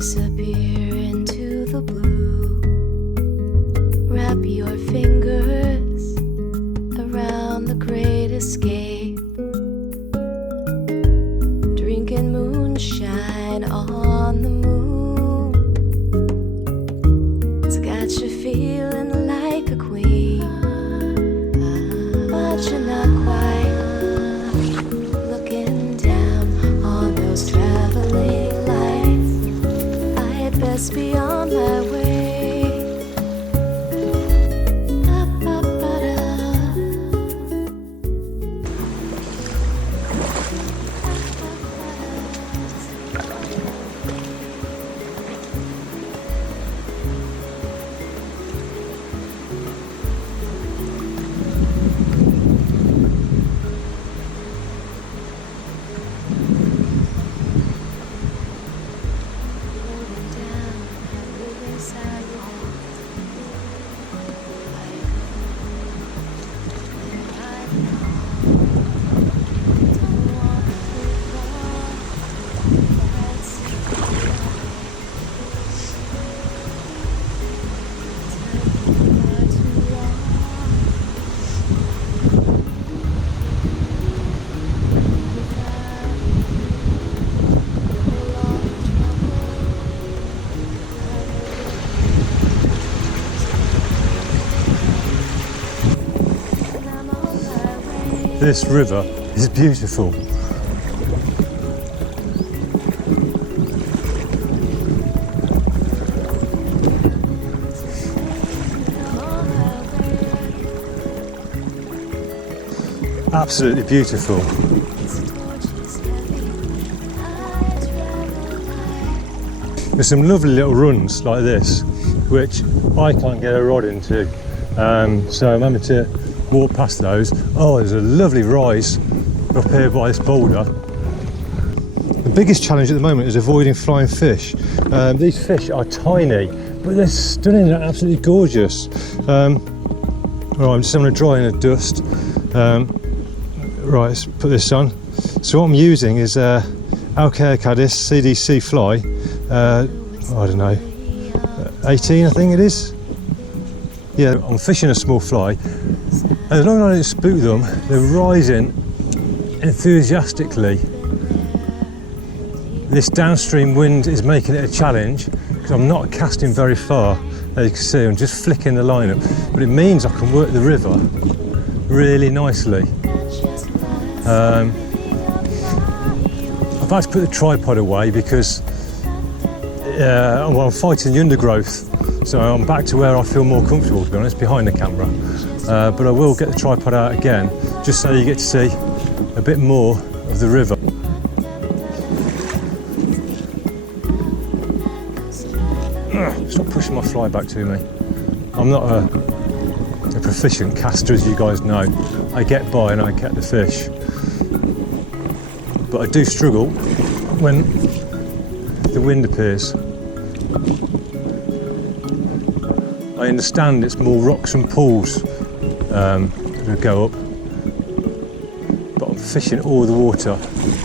disappear into the blue. Wrap your fingers around the great escape. Drinking moonshine on the moon. It's got you feeling like a queen, but you're not quite. Looking down on those traveling lights, I had best be on my way. This river is beautiful. Absolutely beautiful. There's some lovely little runs like this, which I can't get a rod into, so I'm having to walk past those. Oh, there's a lovely rise up here by this boulder. The biggest challenge at the moment is avoiding flying fish. These fish are tiny, but they're stunning, they're absolutely gorgeous. Right, I'm just having a dry in the dust. Right, let's put this on. So what I'm using is Alcaicadis CDC fly, I don't know, 18 I think it is. Yeah, I'm fishing a small fly. As long as I don't spook them, they're rising enthusiastically. This downstream wind is making it a challenge because I'm not casting very far. As you can see, I'm just flicking the line up, but it means I can work the river really nicely. I've had to put the tripod away because I'm fighting the undergrowth. So I'm back to where I feel more comfortable, to be honest, behind the camera. But I will get the tripod out again, just so you get to see a bit more of the river. Stop pushing my fly back to me. I'm not a proficient caster, as you guys know. I get by and I catch the fish. But I do struggle when the wind appears. I understand it's more rocks and pools that go up, but I'm fishing all the water,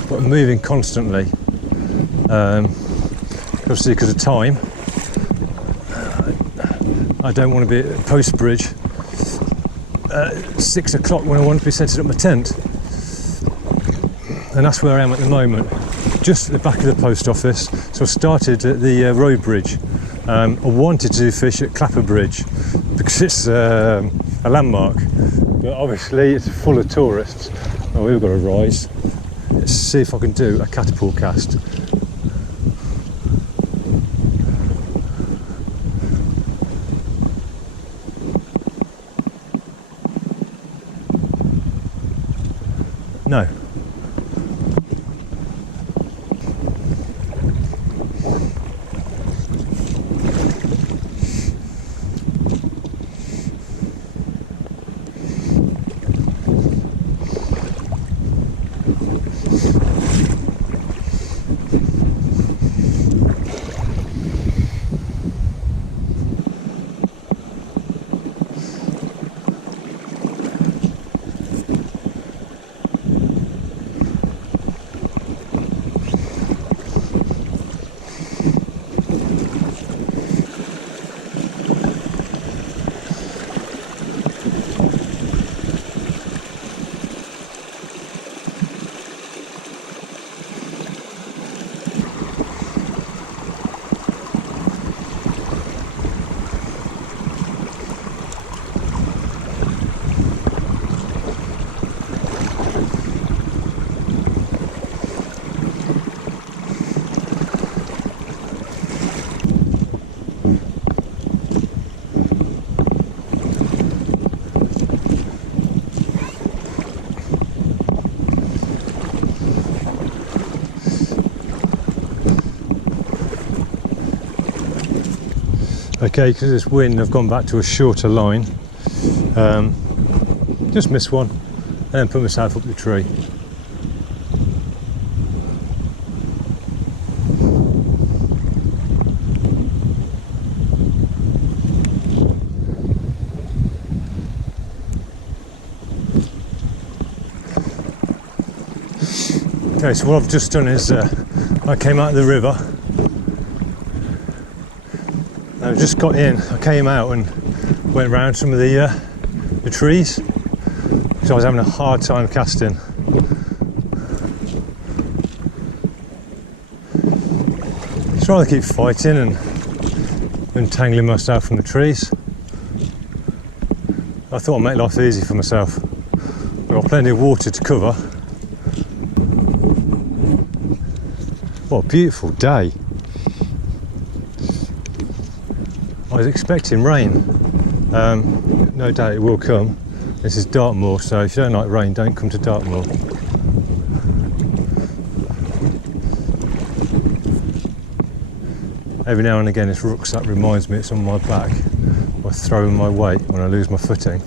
but I'm moving constantly. Obviously because of time, I don't want to be at Post Bridge at 6 o'clock when I want to be setting up my tent. And that's where I am at the moment, just at the back of the post office. So I started at the road bridge. I wanted to fish at Clapper Bridge because it's a landmark, but obviously it's full of tourists. Oh, we've got to rise. Let's see if I can do a catapult cast. No. Okay, because of this wind, I've gone back to a shorter line. Just missed one, and then put myself up the tree. Okay, so what I've just done is I came out of the river. I just got in. I came out and went round some of the trees because I was having a hard time casting. Just rather keep fighting and untangling myself from the trees. I thought I'd make life easy for myself. I've got plenty of water to cover. What a beautiful day. I was expecting rain. No doubt it will come. This is Dartmoor, so if you don't like rain, don't come to Dartmoor. Every now and again this rucksack reminds me it's on my back. I throw my weight when I lose my footing.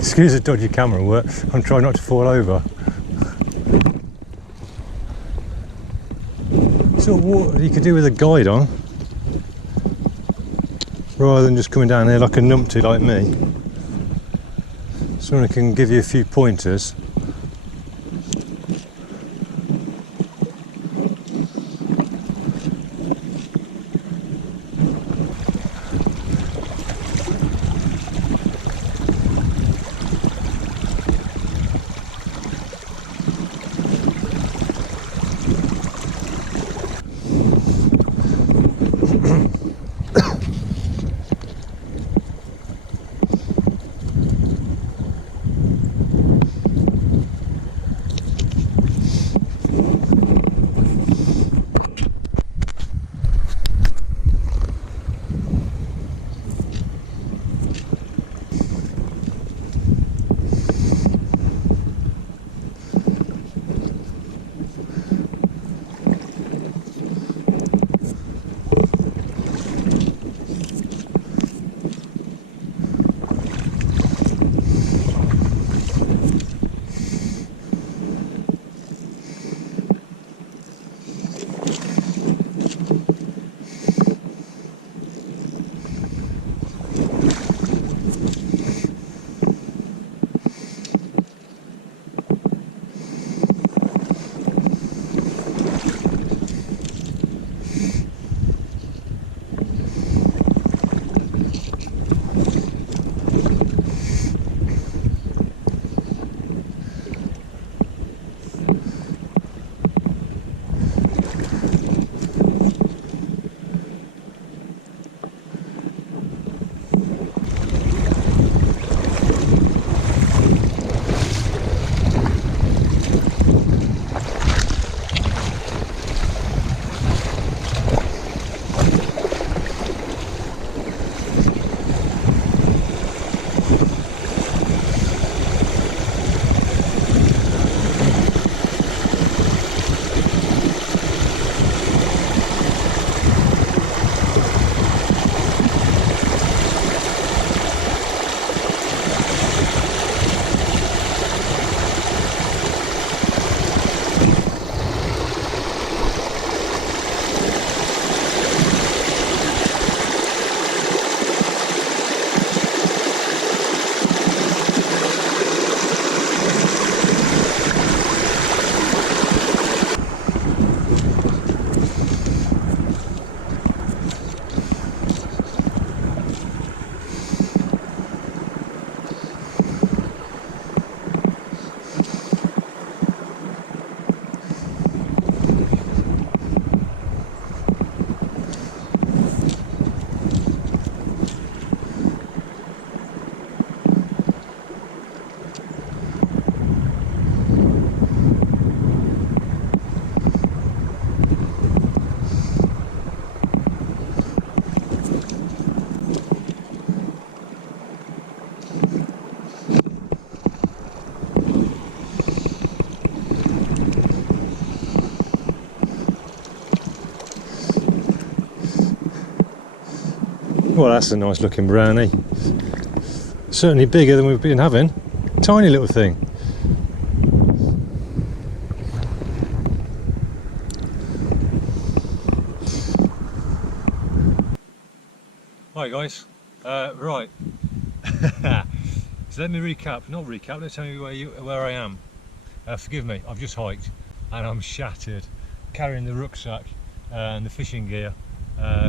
Excuse the dodgy camera work, I'm trying not to fall over. Sort of what you could do with a guide on, rather than just coming down here like a numpty like me. Someone can give you a few pointers. Well, that's a nice looking brownie. Certainly bigger than we've been having. Tiny little thing. Hi guys, right. So let me let's tell you where I am. Forgive me, I've just hiked and I'm shattered, carrying the rucksack and the fishing gear,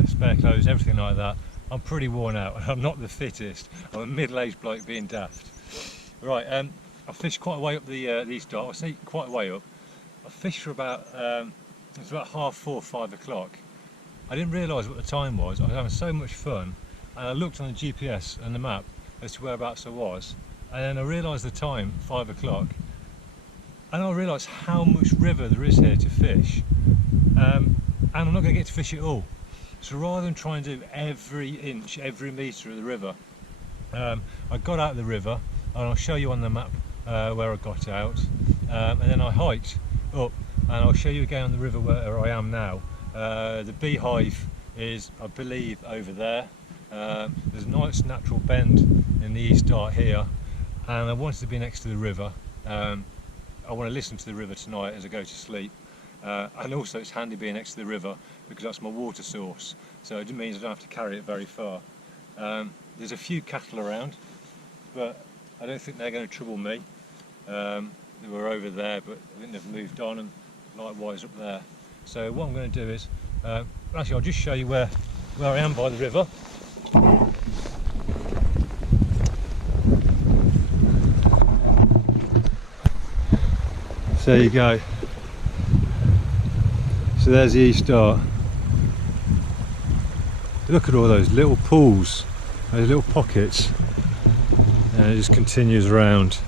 spare clothes, everything like that. I'm pretty worn out. I'm not the fittest. I'm a middle-aged bloke being daft. Right, I fished quite a way up the East Dart. I say quite a way up. I fished for about, it was about 4:30, 5 o'clock. I didn't realise what the time was. I was having so much fun, and I looked on the GPS and the map as to whereabouts I was, and then I realised the time, 5 o'clock, and I realised how much river there is here to fish, and I'm not going to get to fish it all. So rather than try and do every inch, every metre of the river, I got out of the river, and I'll show you on the map where I got out, and then I hiked up, and I'll show you again on the river where I am now. The beehive is, I believe, over there. There's a nice natural bend in the East Dart here, and I wanted to be next to the river. I want to listen to the river tonight as I go to sleep. And also it's handy being next to the river because that's my water source, so it means I don't have to carry it very far. There's a few cattle around, but I don't think they're going to trouble me. They were over there, but I think they've moved on, and likewise up there. So what I'm going to do is, actually I'll just show you where I am by the river. So there you go. So there's the East Dart. Look at all those little pools, those little pockets, and it just continues around.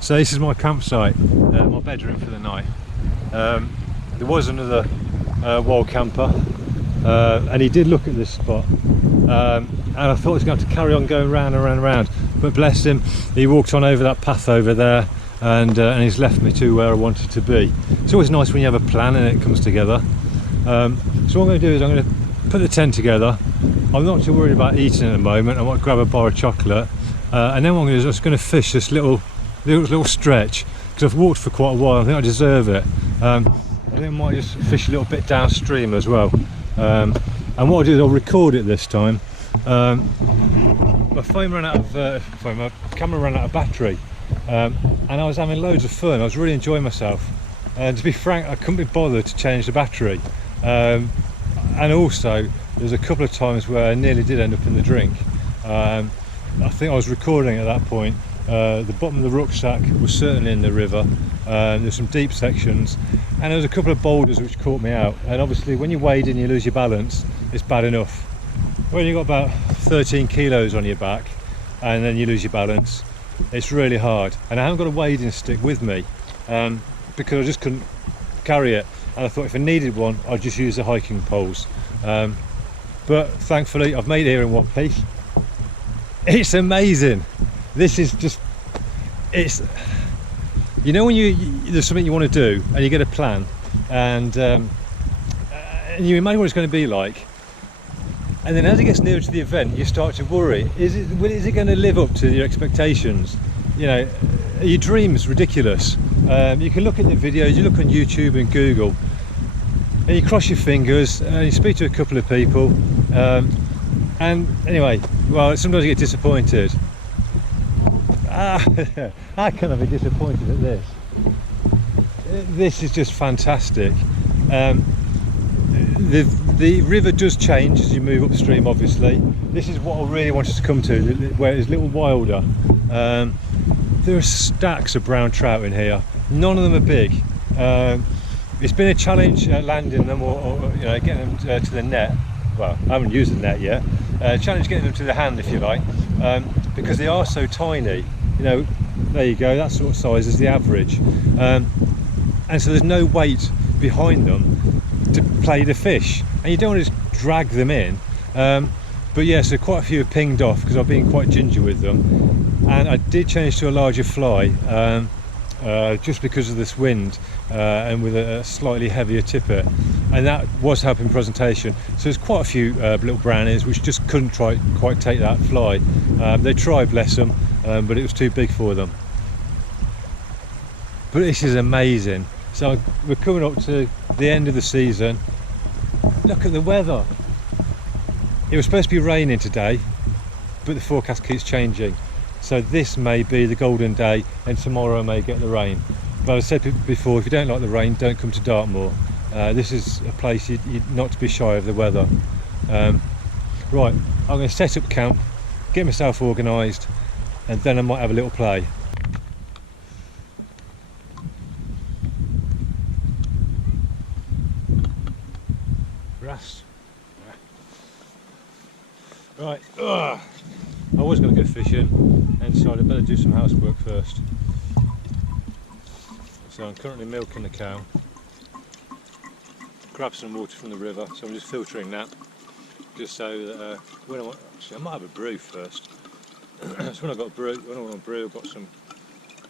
So this is my campsite, my bedroom for the night. There was another wild camper, and he did look at this spot, and I thought he was going to carry on going round and round and round, but bless him, he walked on over that path over there, and he's left me to where I wanted to be. It's always nice when you have a plan and it comes together. So what I'm going to do is I'm going to put the tent together. I'm not too worried about eating at the moment. I might grab a bar of chocolate, and then what I'm going to do is I'm just going to fish this little stretch, because I've walked for quite a while. I think I deserve it. I think I might just fish a little bit downstream as well. And what I'll do is I'll record it this time. My phone ran out of my camera ran out of battery. And I was having loads of fun. I was really enjoying myself, and to be frank, I couldn't be bothered to change the battery, and also there's a couple of times where I nearly did end up in the drink. I think I was recording at that point. The bottom of the rucksack was certainly in the river. There's some deep sections, and there was a couple of boulders which caught me out, and obviously when you wade and you lose your balance, it's bad enough. When you've got about 13 kilos on your back and then you lose your balance, it's really hard. And I haven't got a wading stick with me, because I just couldn't carry it, and I thought if I needed one I'd just use the hiking poles. But thankfully I've made it here in one piece. It's amazing. This is just, it's, you know, when there's something you want to do and you get a plan, and you imagine what it's going to be like, and then as it gets nearer to the event you start to worry, is it going to live up to your expectations? You know, your dream's ridiculous. You can look at the videos, you look on YouTube and Google, and you cross your fingers and you speak to a couple of people, and anyway, well, sometimes you get disappointed. How can I be disappointed at this? This is just fantastic. The river does change as you move upstream, obviously. This is what I really wanted to come to, where it's a little wilder. There are stacks of brown trout in here. None of them are big. It's been a challenge landing them, or you know, getting them to the net. Well, I haven't used the net yet. Challenge getting them to the hand, if you like, because they are so tiny. You know, there you go, that sort of size is the average, and so there's no weight behind them to play the fish, and you don't want to just drag them in. But yeah, so quite a few have pinged off because I've been quite ginger with them, and I did change to a larger fly just because of this wind, and with a slightly heavier tippet. and that was helping presentation. So there's quite a few little brownies which just couldn't quite take that fly. They tried, bless them, but it was too big for them. But this is amazing. So we're coming up to the end of the season. Look at the weather. It was supposed to be raining today, but the forecast keeps changing. So this may be the golden day, and tomorrow I may get the rain. But I said before, if you don't like the rain, don't come to Dartmoor. This is a place you'd not to be shy of the weather. Right, I'm going to set up camp, get myself organised, and then I might have a little play. Grass. Right, I was going to go fishing and decided I'd better do some housework first. So I'm currently milking the cow. Grab some water from the river, so I'm just filtering that, just so that when actually I might have a brew first. So when I want to brew, I've got some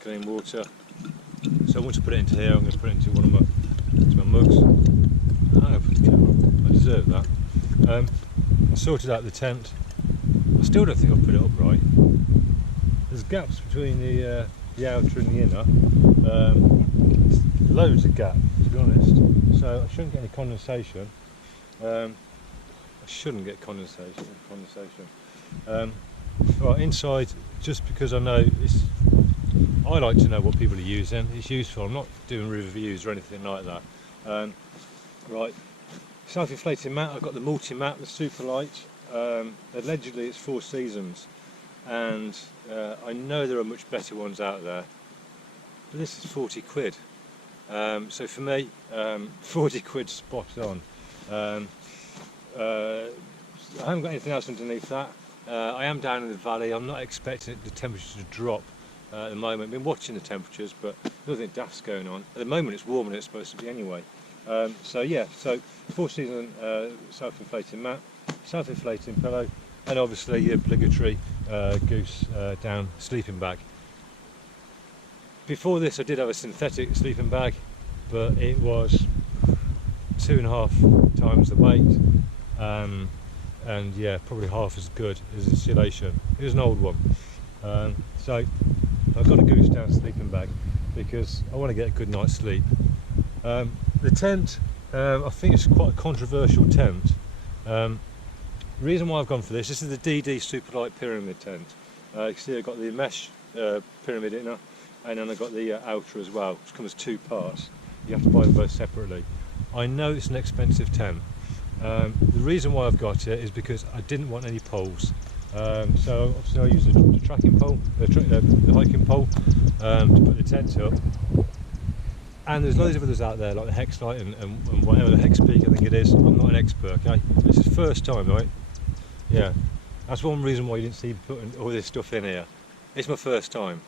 clean water. So I want to put it into here. I'm going to put it into one of my mugs. I'm going to put the kettle on. I deserve that. I sorted out the tent. I still don't think I've put it up right. There's gaps between the outer and the inner. Loads of gap, to be honest. So I shouldn't get any condensation. I shouldn't get condensation. Right, inside, just because I know I like to know what people are using. It's useful. I'm not doing reviews or anything like that. Right, self-inflating mat. I've got the multi-mat, the super light. Allegedly it's 4 seasons, and I know there are much better ones out there, but this is 40 quid. So for me, 40 quid spot on. I haven't got anything else underneath that. I am down in the valley. I'm not expecting the temperature to drop at the moment. I've been watching the temperatures, but nothing daft's going on. At the moment it's warmer than it's supposed to be anyway. So yeah, so 4 season self-inflating mat, self-inflating pillow, and obviously your obligatory goose down sleeping bag. Before this I did have a synthetic sleeping bag, but it was 2.5 times the weight, and yeah, probably half as good as insulation. It was an old one. So I've got a goose down sleeping bag because I want to get a good night's sleep. The tent, I think it's quite a controversial tent. The reason why I've gone for this is the DD Superlight Pyramid tent. You can see I've got the mesh pyramid inner, and then I've got the outer as well, which comes as 2 parts. You have to buy them both separately. I know it's an expensive tent. The reason why I've got it is because I didn't want any poles. So obviously I use the tracking pole, the hiking pole, to put the tent up. And there's loads of others out there, like the Hex Light and whatever, the Hex Peak I think it is. I'm not an expert, okay? This is first time, right? Yeah. That's one reason why you didn't see me putting all this stuff in here. It's my first time.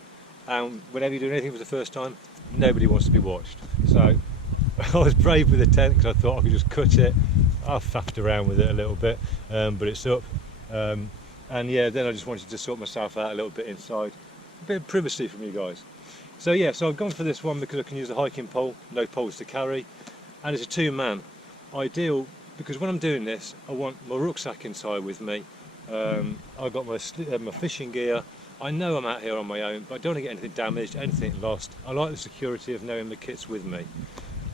And whenever you do anything for the first time, nobody wants to be watched. So I was brave with the tent because I thought I could just cut it. I faffed around with it a little bit, but it's up. And yeah, then I just wanted to sort myself out a little bit inside. A bit of privacy from you guys. So yeah, so I've gone for this one because I can use the hiking pole, no poles to carry, and it's a 2-man. Ideal, because when I'm doing this, I want my rucksack inside with me. I've got my fishing gear. I know I'm out here on my own, but I don't want to get anything damaged, anything lost. I like the security of knowing the kit's with me.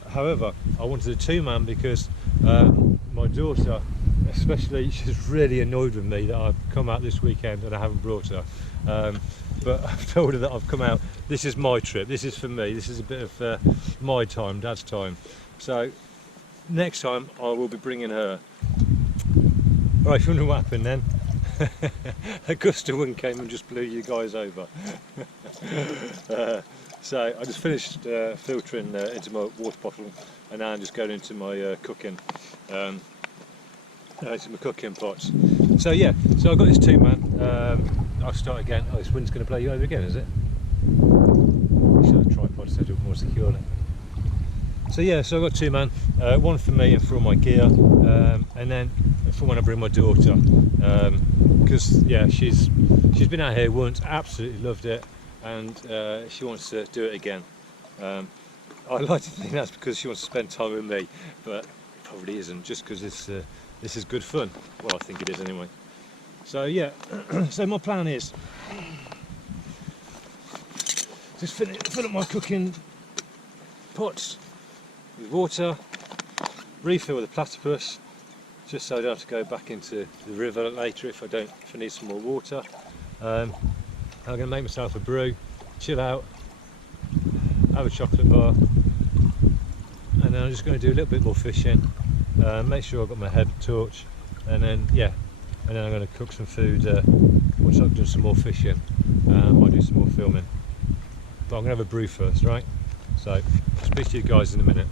However, I wanted a 2-man because my daughter, especially, she's really annoyed with me that I've come out this weekend and I haven't brought her. But I've told her that I've come out, this is my trip, this is for me, this is a bit of my time, Dad's time. So next time I will be bringing her. Right, you wonder what happened then? A gust of wind came and just blew you guys over. So I just finished filtering into my water bottle, and now I'm just going into my cooking. Into my cooking pots. So yeah, so I've got this 2-man. I'll start again. Oh, this wind's going to blow you over again, is it? Should have a tripod set up more securely. So yeah, so I've got 2-man, one for me and for all my gear, and then for when I bring my daughter, because yeah, she's been out here once, absolutely loved it, and she wants to do it again. I like to think that's because she wants to spend time with me, but probably isn't, just because this is good fun. Well, I think it is anyway. So yeah, so my plan is just fill up my cooking pots with water, refill with a platypus, just so I don't have to go back into the river later if I need some more water. I'm going to make myself a brew, chill out, have a chocolate bar, and then I'm just going to do a little bit more fishing, make sure I've got my head torch, and then yeah, and then I'm going to cook some food once I've done some more fishing. I might do some more filming, but I'm going to have a brew first, right? So I'll speak to you guys in a minute.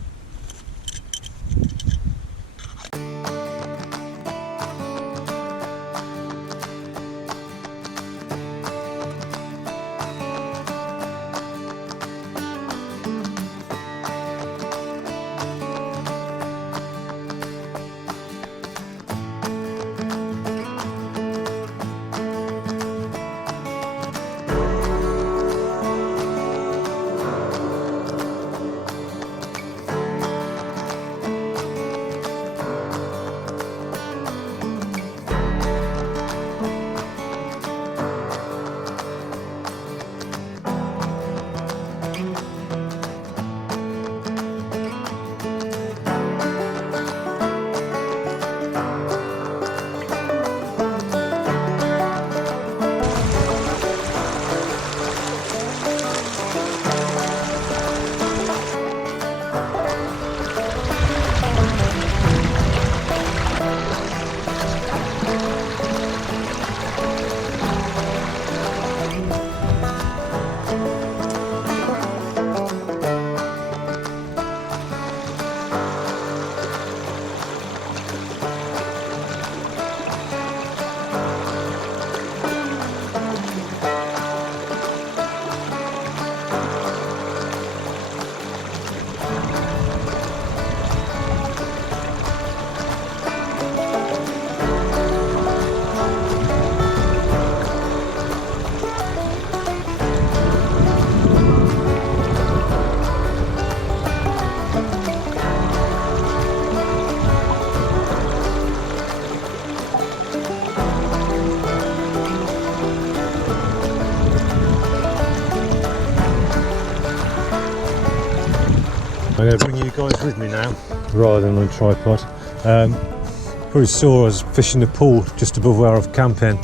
I'm going to bring you guys with me now, rather than on a tripod. Probably saw I was fishing the pool just above where I'm camping.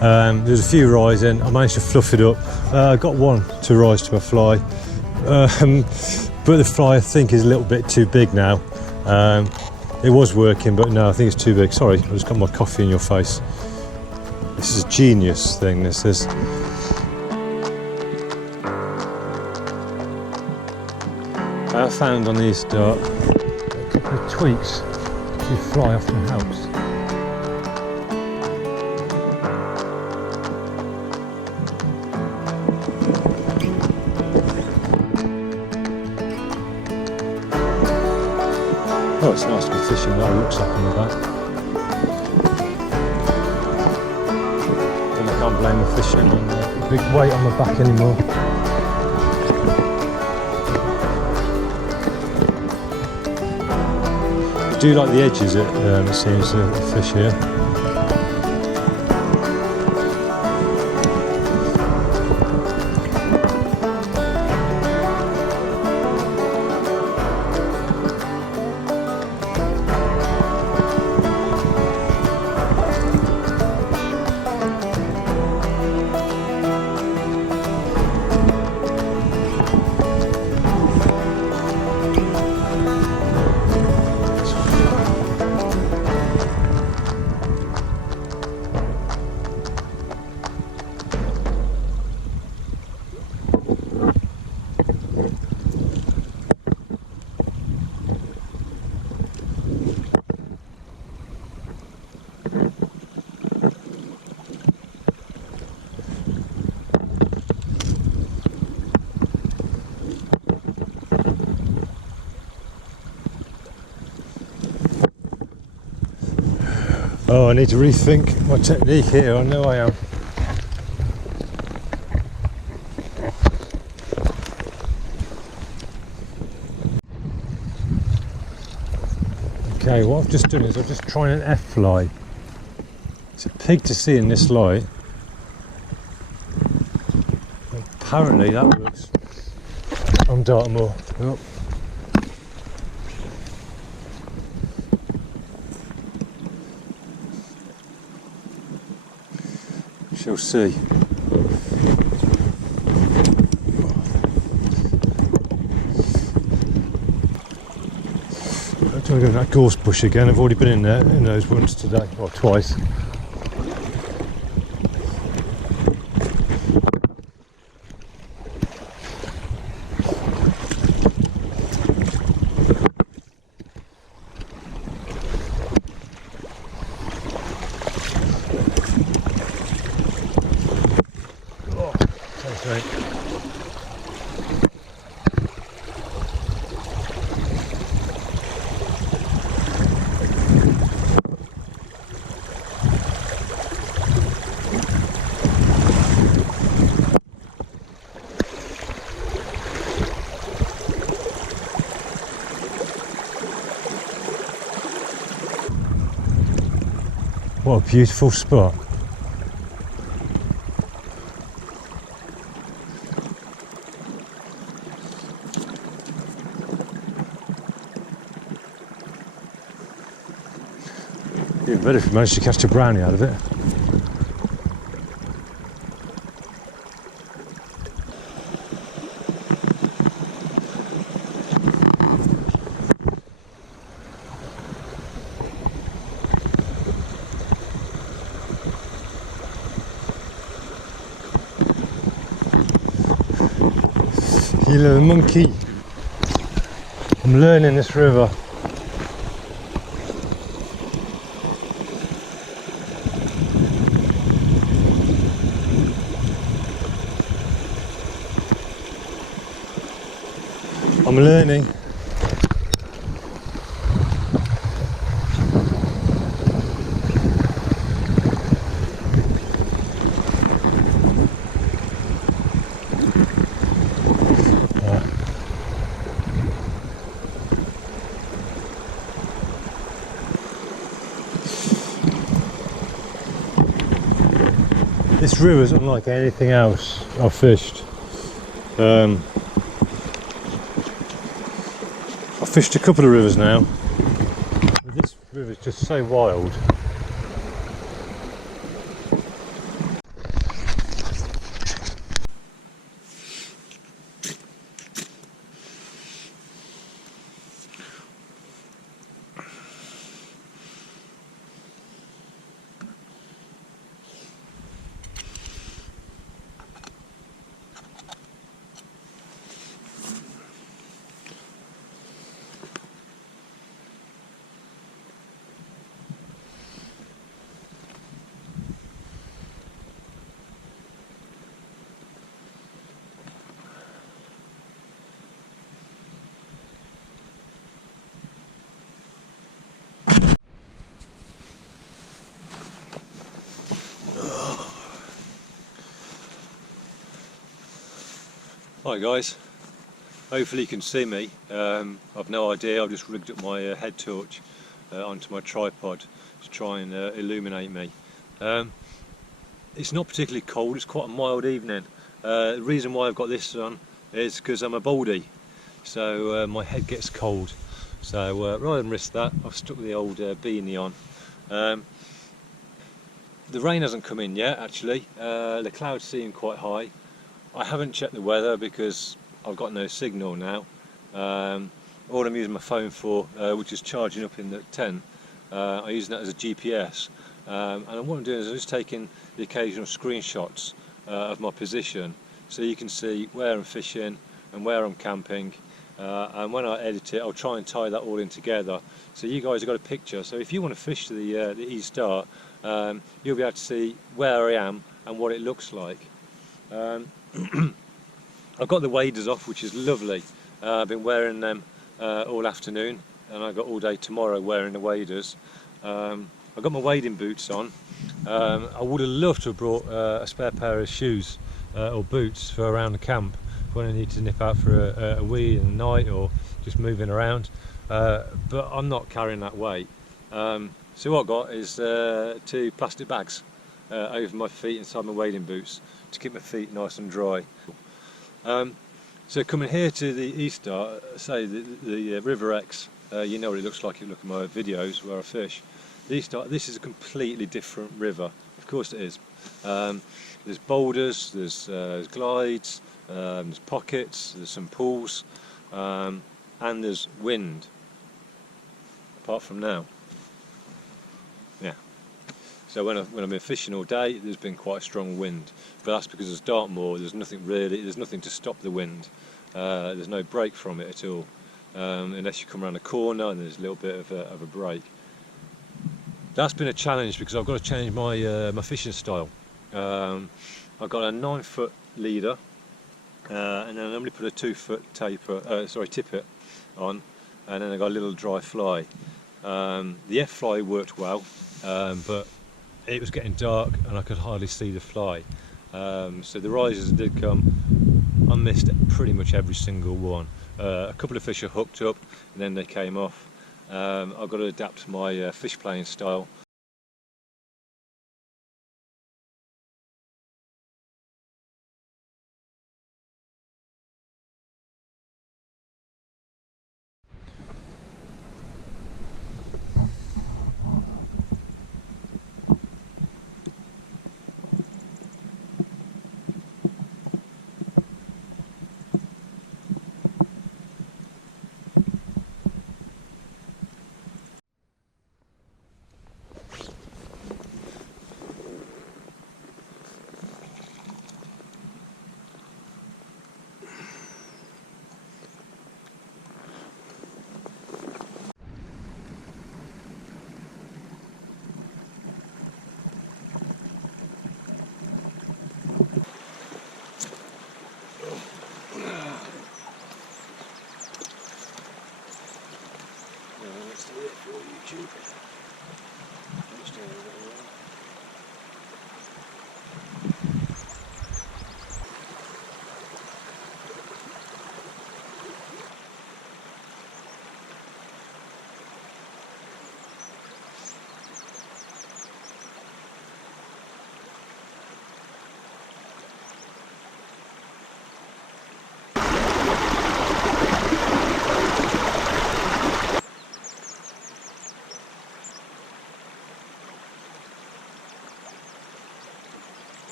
There's a few rising. I managed to fluff it up. I got one to rise to a fly, but the fly I think is a little bit too big now. It was working, but no, I think it's too big. Sorry, I just got my coffee in your face. This is a genius thing, this is. I found on these dark a couple of tweaks to fly often helps. Oh, it's nice to be fishing with that rucksack on the back. And I can't blame the fishing on the big weight on my back anymore. I do like the edges it seems to fish here. Oh, I need to rethink my technique here, I know I am. Okay, what I've just done is I've just tried an F-fly. It's a pig to see in this light. Apparently that works on Dartmoor. Oh. Shall see. I'm trying to go in that gorse bush again. I've already been in there, in those once today, or twice. Thanks, mate. What a beautiful spot. Even better if you manage to catch a brownie out of it. You little monkey. I'm learning this river. I'm learning. This river is unlike anything else I've fished. I've fished a couple of rivers now, but this river is just so wild. Hi guys, hopefully you can see me. I've no idea, I've just rigged up my head torch onto my tripod to try and illuminate me. It's not particularly cold, it's quite a mild evening. The reason why I've got this on is because I'm a baldy, so my head gets cold. So rather than risk that, I've stuck the old beanie on. The rain hasn't come in yet actually, the clouds seem quite high. I haven't checked the weather because I've got no signal now. All I'm using my phone for, which is charging up in the tent, I'm using that as a GPS. And what I'm doing is I'm just taking the occasional screenshots of my position so you can see where I'm fishing and where I'm camping. And when I edit it, I'll try and tie that all in together so you guys have got a picture. So if you want to fish the East Dart, you'll be able to see where I am and what it looks like. I've got the waders off, which is lovely. I've been wearing them all afternoon, and I've got all day tomorrow wearing the waders. I've got my wading boots on. I would have loved to have brought a spare pair of shoes or boots for around the camp when I need to nip out for a wee in the night or just moving around. but I'm not carrying that weight. So what I've got is 2 plastic bags over my feet inside my wading boots to keep my feet nice and dry. So coming here to the Easter, say the River Exe, you know what it looks like if you look at my videos where I fish. The Easter, this is a completely different river. Of course it is. There's boulders, there's glides, there's pockets, there's some pools, and there's wind. Apart from now, yeah. So when I've been fishing all day, there's been quite a strong wind, but that's because there's Dartmoor. There's nothing to stop the wind. There's no break from it at all, unless you come around a corner and there's a little bit of a break. That's been a challenge because I've got to change my my fishing style. I've got a 9-foot leader, and then I normally put a 2-foot tippet on, and then I got a little dry fly. The F fly worked well, but it was getting dark and I could hardly see the fly. So the risers that did come, I missed pretty much every single one. A couple of fish are hooked up and then they came off. I've got to adapt my fish playing style.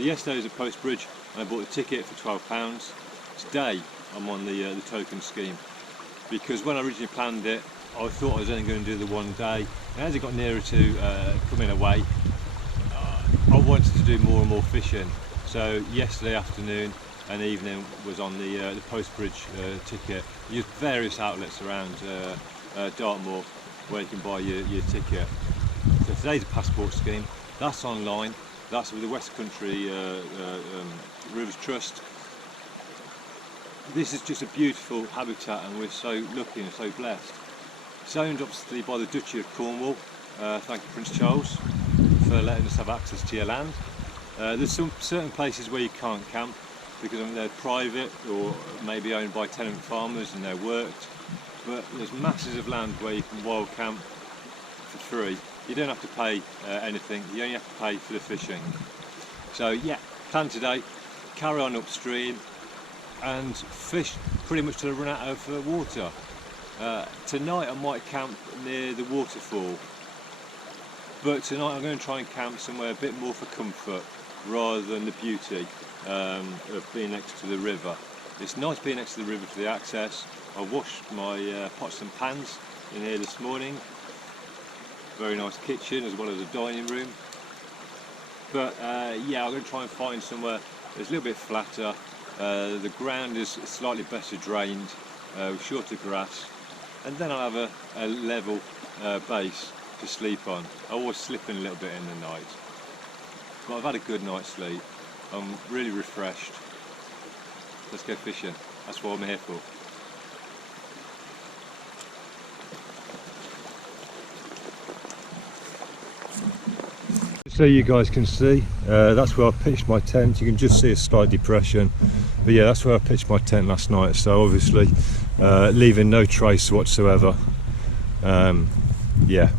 So yesterday was a post bridge and I bought a ticket for £12. Today I'm on the token scheme, because when I originally planned it I thought I was only going to do the one day, and as it got nearer to coming away, I wanted to do more and more fishing. So yesterday afternoon and evening was on the post bridge ticket. I used various outlets around Dartmoor where you can buy your ticket. So today's a passport scheme. That's online. That's with the West Country Rivers Trust. This is just a beautiful habitat and we're so lucky and so blessed. It's owned obviously by the Duchy of Cornwall. Thank you, Prince Charles, for letting us have access to your land. There's some certain places where you can't camp because they're private or maybe owned by tenant farmers and they're worked. But there's masses of land where you can wild camp for free. You don't have to pay anything, you only have to pay for the fishing. So yeah, plan today, carry on upstream and fish pretty much till I run out of water. Tonight I might camp near the waterfall, but tonight I'm going to try and camp somewhere a bit more for comfort rather than the beauty of being next to the river. It's nice being next to the river for the access. I washed my pots and pans in here this morning. Very nice kitchen as well as a dining room. But yeah, I'm going to try and find somewhere that's a little bit flatter. The ground is slightly better drained, with shorter grass, and then I'll have a level base to sleep on. I always slip in a little bit in the night, but I've had a good night's sleep. I'm really refreshed. Let's go fishing. That's what I'm here for. So you guys can see, that's where I pitched my tent. You can just see a slight depression, but yeah, that's where I pitched my tent last night. So obviously leaving no trace whatsoever. Yeah,